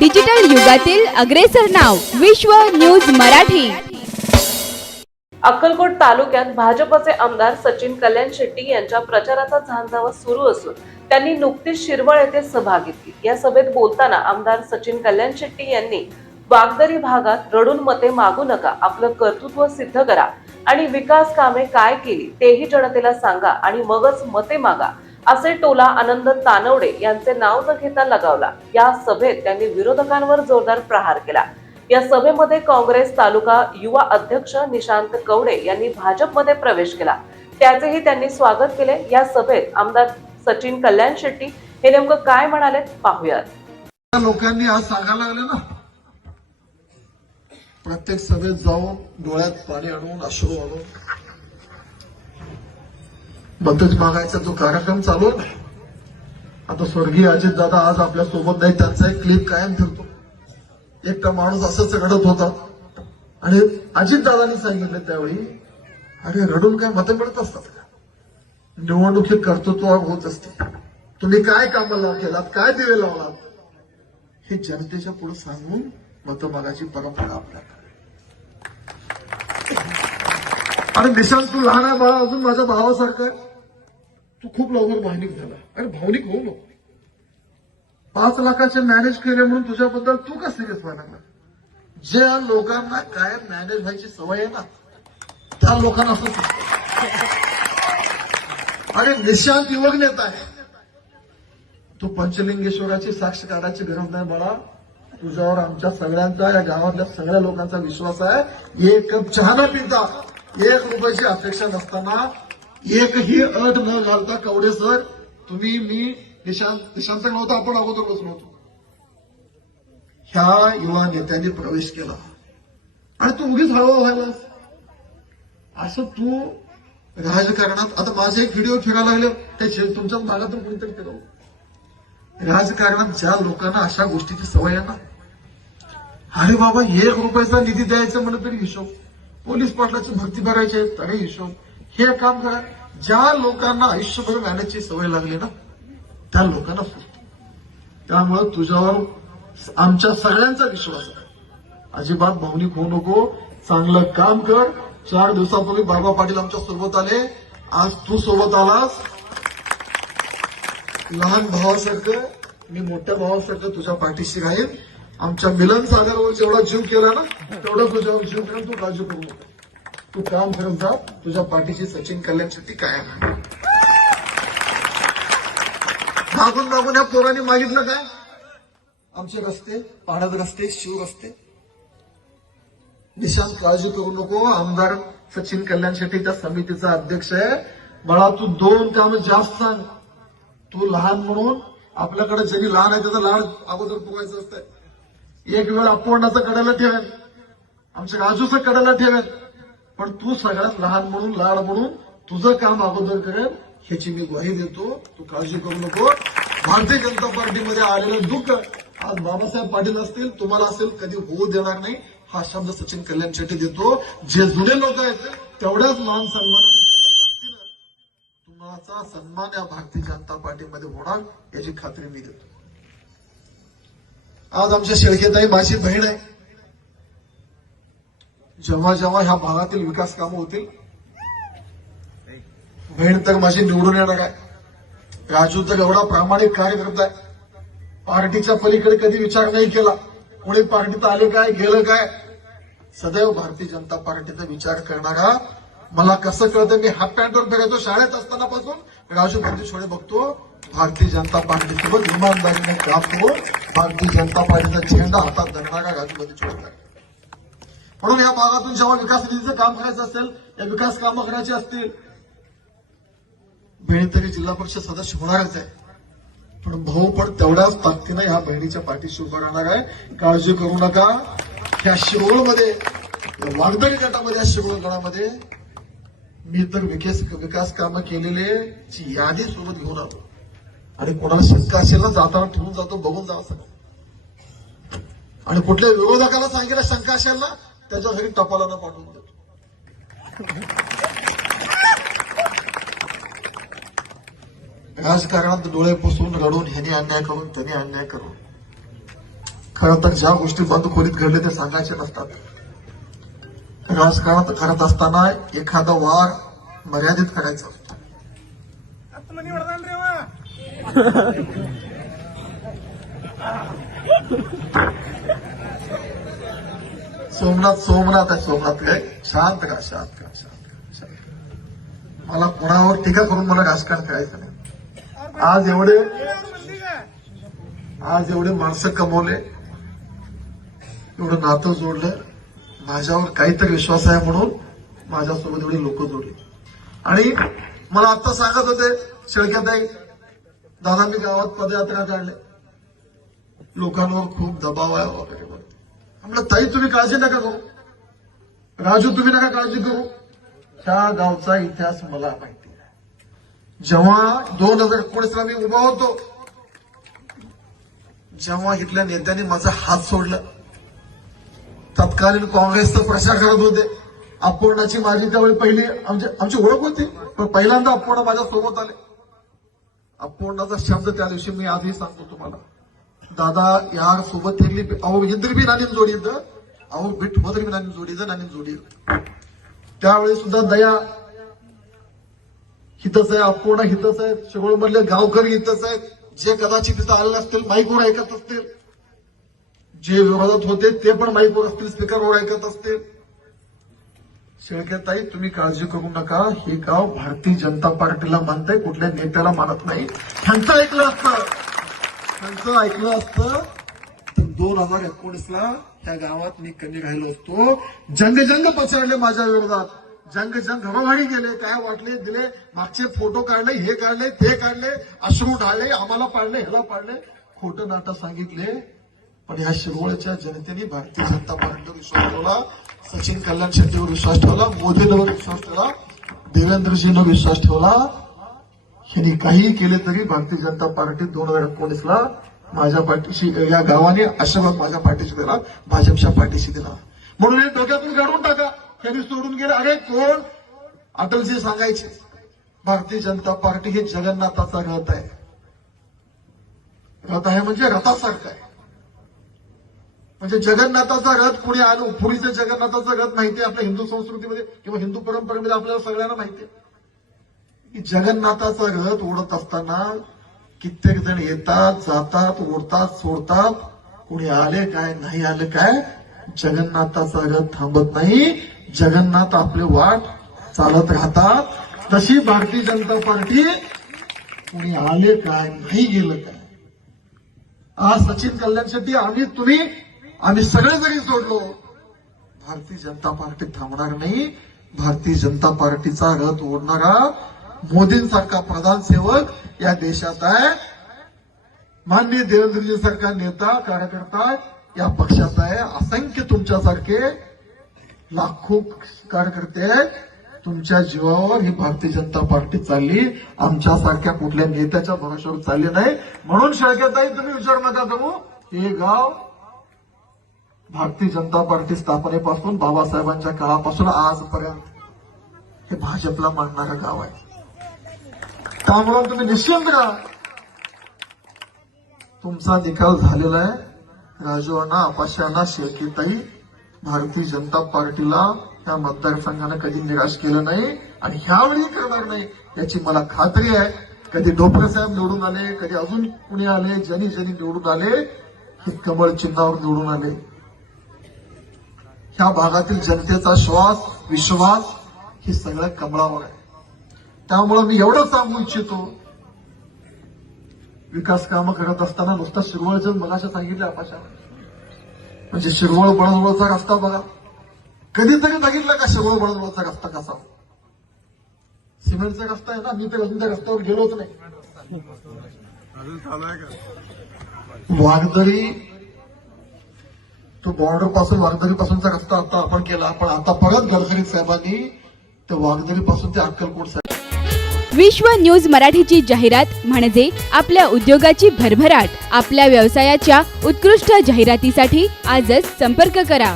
Digital युगातील अग्रेसर नाव विश्व न्यूज मराठी। अक्कलकोट तालुक्यात भाजपचे आमदार सचिन कल्याण शेट्टी यांच्या प्रचाराचा झांजावात सुरू असून त्यांनी नुकतीच शिरवळ येथे सभा घेतली। या सभेत बोलताना आमदार सचिन कल्याण शेट्टी यांनी वागदरी भागात रडून मते मागू नका, आपलं कर्तृत्व सिद्ध करा आणि विकास कामे काय केली तेही जनतेला सांगा आणि मगच मते मागा, असे टोला आनंद तानवडे यांचे नाव न घेता लगावला। या सभेत त्यांनी विरोधकांवर जोरदार प्रहार केला। या सभेमध्ये काँग्रेस तालुका युवा अध्यक्ष निशांत कवडे यांनी भाजपमध्ये प्रवेश केला, त्याचेही त्यांनी स्वागत केले। या सभेत आमदार सचिन कल्याण शेट्टी हे नेमकं काय म्हणाले पाहूयात। लोकांनी आज सांगायला लागले ना, प्रत्येक सभेत जाऊन डोळ्यात पाणी आणून अश्रू आणून मतच मागायचा जो कार्यक्रम चालू आहे ना, आता स्वर्गीय अजितदादा आज आपल्या सोबत नाही, त्यांचा एक क्लिप कायम फिरतो। एकटा माणूस असंच रडत होता आणि अजितदादांनी सांगितलं त्यावेळी, अरे रडून काय मतं मिळत असतात का? निवडणुकीत कर्तृत्व होत असते। तुम्ही काय कामाला केलात, काय दिवे लावलात, हे जनतेच्या पुढे सांगून मतं मागायची परंपरा आपल्याकडे। आणि निशांत, तू लहान आहे बाळा, अजून माझ्या भावासारखा आहे, तू खूप लवकर भावनिक झाला। अरे भावनिक होऊ नको। 5 लाखाचे मॅनेज केले म्हणून तुझ्याबद्दल तू का सिरियस व्हायला लागला? ज्या लोकांना कायम मॅनेज व्हायची सवय आहे ना, त्या लोकांना असं अरे निशांत युवक नेता आहे, तू पंचलिंगेश्वराची साक्ष काढायची गरज नाही बाळा। तुझ्यावर आमच्या सगळ्यांचा, या गावातल्या सगळ्या लोकांचा विश्वास आहे। एक कप चहा न पिता, 1 रुपयाची अपेक्षा नसताना, एकही अट न घालता कवडे सर, तुम्ही, मी, निशांत नव्हता, आपण अगोदर बसलो होतो, ह्या युवा नेत्यांनी प्रवेश केला आणि तू उगीच हळूहळू व्हायला असं तू राजकारणात। आता माझे एक व्हिडिओ फिरायला लागले, ते तुमच्याच भागातून कोणीतरी फिरवलं। राजकारणात ज्या लोकांना अशा गोष्टीची सवय आहे ना, अरे बाबा 1 रुपयाचा निधी द्यायचा म्हणलं तरी हिशोब, पोलीस पाटलाची भरती भरायची तरी हिशोब, हे काम करा। ज्या लोकांना आयुष्यभर मॅनेजची सवय लागली ना, त्या लोकांना सुचतो। त्यामुळे तुझ्यावर आमच्या सगळ्यांचा विश्वास आहे। अजिबात भावनिक होऊ नको, चांगलं काम कर। 4 दिवसापूर्वी बाबा पाटील आमच्या सोबत आले, आज तू सोबत आलास। लहान भावासारखं, मी मोठ्या भावासारखं तुझ्या पाठीशी राहील। आमच्या मिलन सागरवर जेवढा जीव केला ना, तेवढा तुझ्यावर जीव करेल। तू काळजी करू नको, तू काम करत जा, तुझ्या पाठीशी सचिन कल्याण शेट्टी कायम आहे। मागून मागून या पोरांनी मागितलं काय? आमचे रस्ते, पाण्यात रस्ते, शिव रस्ते। निशांत काळजी करू नको, आमदार सचिन कल्याण शेट्टी त्या समितीचा अध्यक्ष आहे। बाळा तू 2 कामं जास्त सांग। तू लहान म्हणून आपल्याकडे ज्यांनी लहान आहे त्याचा लाड अगोदर पुरवायचं असतंय। एक वेळ अपवर्णाचं कडायला ठेवेल, आमच्या राजूचं कडायला ठेवेल, पण तू सगळ्यात लहान म्हणून, लाड म्हणून तुझं काम अगोदर करेल, ह्याची मी ग्वाही देतो। तू काळजी करू नको। भारतीय जनता पार्टीमध्ये आलेलं दुःख आज बाबासाहेब पाटील असतील, तुम्हाला असेल, कधी होऊ देणार नाही, हा शब्द सचिन कल्याण शेट्टी देतो। जे जुने लोक आहेत तेवढ्याच मान सन्मानाने, तेवढ्या ताकदीनं तुम्हाला सन्मान या भारतीय जनता पार्टीमध्ये होणार, याची खात्री मी देतो। आज आमच्या शेळकेताई माझी बहीण आहे। जेव्हा जेव्हा ह्या भागातील विकास कामं होतील, बहीण तर माझी निवडून येणार आहे। राजू तर एवढा प्रामाणिक कार्यकर्ता आहे, पार्टीच्या पलीकडे कधी विचार नाही केला, कोणी पार्टीत आले काय गेलं काय, सदैव भारतीय जनता पार्टीचा विचार करणारा। मला कसं कळतं, मी हाफ पॅन्टवर फिरायचो शाळेत असतानापासून, राजू बंदिशोडे बघतो भारतीय जनता पार्टीसोबत इमानदारीने काम करून भारतीय जनता पार्टीचा झेंडा हातात धरणारा राजू बंदिशोडे। म्हणून या भागातून जेव्हा विकास निधीचं काम करायचं असेल, या विकास कामं करायची असतील, बहीण तरी जिल्हा परिषद सदस्य होणारच आहे, पण भाऊ पण तेवढ्याच ताकदीनं ह्या बहिणीच्या पाठीशी उभा राहणार आहे। काळजी करू नका। ह्या शिरोळमध्ये, वागदरी गटामध्ये, या शिरोळ गडामध्ये मी तर विकास कामं केलेले ची यादी सोबत घेऊन आलो, आणि कोणाला शंका असेल ना, जाताना ठेवून जातो, बघून जावं सगळं। आणि कुठल्या विरोधकाला सांगितलं शंका असेल ना, त्याच्या घरी टपालानं पाठवून देतो। राजकारणात डोळे पुसून, रडून, ह्याने अन्याय करून, त्याने अन्याय करून खरं तर ज्या गोष्टी बंद खोलीत घडले ते सांगायचे नसतात. राजकारणात करत असताना एखादा वार मर्यादित करायचा असतो. सोमनाथ आहे, सोमनाथ काय शांत का शांत का शांत का शांत का. मला कोणावर टीका करून मला राजकारण करायचं नाही. आज एवढे माणसं कमवले, एवढं नातं जोडलं, माझ्यावर काहीतरी विश्वास आहे म्हणून माझ्यासोबत एवढे लोक जोडले. आणि मला आता सांगत होते शेळक्याताई, दादा मी गावात पदयात्रा काढले, लोकांवर खूप दबाव आहे वगैरे. म्हणलं ताई तुम्ही काळजी नका करू, राजू तुम्ही नका काळजी करू, त्या गावचा इतिहास मला माहिती आहे. जेव्हा 2019ला मी उभा होतो, जेव्हा इथल्या नेत्यांनी माझा हात सोडला, तत्कालीन काँग्रेसचा प्रचार करत होते, अपूर्णाची माझी त्यावेळी पहिली आमची ओळख होती, पण पहिल्यांदा अपूर्णा माझ्या सोबत आले. अपूर्णाचा शब्द त्या दिवशी मी आधी सांगतो तुम्हाला, दादा यार सोबत थेरली अहो इंद्र बी नानी जोडी अहो बिठ होद्री बी नानी जोडी. त्यावेळी सुद्धा दया हितच आहे, अपूर्णा हितच आहे, शिरोळ मधले गावकरी हितच आहेत. जे कदाचित तिथं आलेले असतील, माईकवर ऐकत असतील, जे विरोधात होते ते पण माईकवर असतील, स्पीकरवर ऐकत असतील. शेळकेताई तुम्ही काळजी करू नका, हे गाव भारतीय जनता पार्टीला मानतंय, कुठल्या नेत्याला मानत नाही. त्यांचं ऐकलं असतं तर 2019ला त्या गावात मी कमी राहिलो असतो. जंग पसरले माझ्या विरोधात, जंग घरोघरी गेले, काय वाटले दिले, मागचे फोटो काढले, हे काढले ते काढले, अश्रू ढाळले, आम्हाला पाडले, ह्याला पाडले, खोटं नाटक सांगितले. पण ह्या शिरवळच्या जनतेने भारतीय जनता पार्टीवर विश्वास ठेवला, सचिन कल्याण शेट्टीवर विश्वास ठेवला, मोदींवर विश्वास ठेवला, देवेंद्रजींवर विश्वास ठेवला. यांनी काही केले तरी भारतीय जनता पार्टी 2019ला माझ्या पाठीशी, या गावाने आशीर्वाद माझ्या पाठीशी दिला, भाजपच्या पाठीशी दिला. म्हणून हे डोक्यातून काढून टाका. त्यांनी सोडून गेले. अरे कोण अटलजी सांगायचे, भारतीय जनता पार्टी हे जगन्नाथाचा रथ आहे. रथ आहे म्हणजे रथासारखा आहे, म्हणजे जगन्नाथाचा रथ कुणी आलो. पुरीचं जगन्नाथाचा रथ माहितीये आपल्या हिंदू संस्कृतीमध्ये किंवा हिंदू परंपरेमध्ये आपल्याला सगळ्यांना माहितीये की जगन्नाथाचा रथ ओढत असताना कित्येक जण येतात, जातात, ओढतात, सोडतात. कुणी आले काय, नाही आले काय, जगन्नाथाचा रथ थांबत नाही. जगन्नाथ आपले वाट चालत राहतात. तशी भारतीय जनता पार्टी कुणी आले काय, नाही गेलं काय. आज सचिन कल्याण शेट्टी, आम्ही सगळे जरी जोडलो, भारतीय जनता पार्टी थांबणार नाही. भारतीय जनता पार्टीचा रथ ओढणारा मोदींसारखा प्रधान सेवक या देशात आहे. माननीय देवेंद्रजी सारखा नेता कार्यकर्ता या पक्षात आहे. असंख्य तुमच्यासारखे लाखो कार्यकर्ते आहेत. तुमच्या जीवावर ही भारतीय जनता पार्टी चालली, आमच्यासारख्या कुठल्या नेत्याच्या भरोश्यावर चालली नाही. म्हणून शेळकेताई तुम्ही विचार नका करू, हे गाव भारतीय जनता पार्टी स्थापनेपासून, बाबासाहेबांच्या काळापासून आजपर्यंत हे भाजपला मानणारं गाव आहे. त्यामुळे तुम्ही निश्चिंत राहा, तुमचा निकाल झालेला आहे. राजू अण्णा, आपाशी अण्णा, शेळकेताई, भारतीय जनता पार्टीला या मतदारसंघानं कधी निराश केलं नाही आणि ह्यावेळी करणार नाही याची मला खात्री आहे. कधी डोपरे साहेब निवडून आले, कधी अजून कुणी आले, ज्यांनी निवडून आले, हे कमळ चिन्हावर निवडून आले. ह्या भागातील जनतेचा विश्वास हे सगळं कमळावर आहे. त्यामुळे मी एवढं सांगू इच्छितो, विकास कामं करत असताना नुसतं शिरवळचं मगाशी सांगितलं आपाशा, म्हणजे शिरवळ बळजबळचा रस्ता बघा. कधीतरी बघितलं का शिरवळ बळजबळचा रस्ता कसा? सिमेंटचा रस्ता आहे ना, मी तर अजून त्या रस्त्यावर गेलोच नाही. वाघदरी तो बॉर्डर पासून, वाघदरी पासूनचा रस्ता आता आपण केला, पण आता परत गडकरी साहेबांनी ते वाघदरी पासून ते अक्कलकोट साहेब. विश्व न्यूज मराठीची जाहिरात म्हणजे आपल्या उद्योगाची भरभराट. आपल्या व्यवसायाच्या उत्कृष्ट जाहिरातीसाठी आजच संपर्क करा.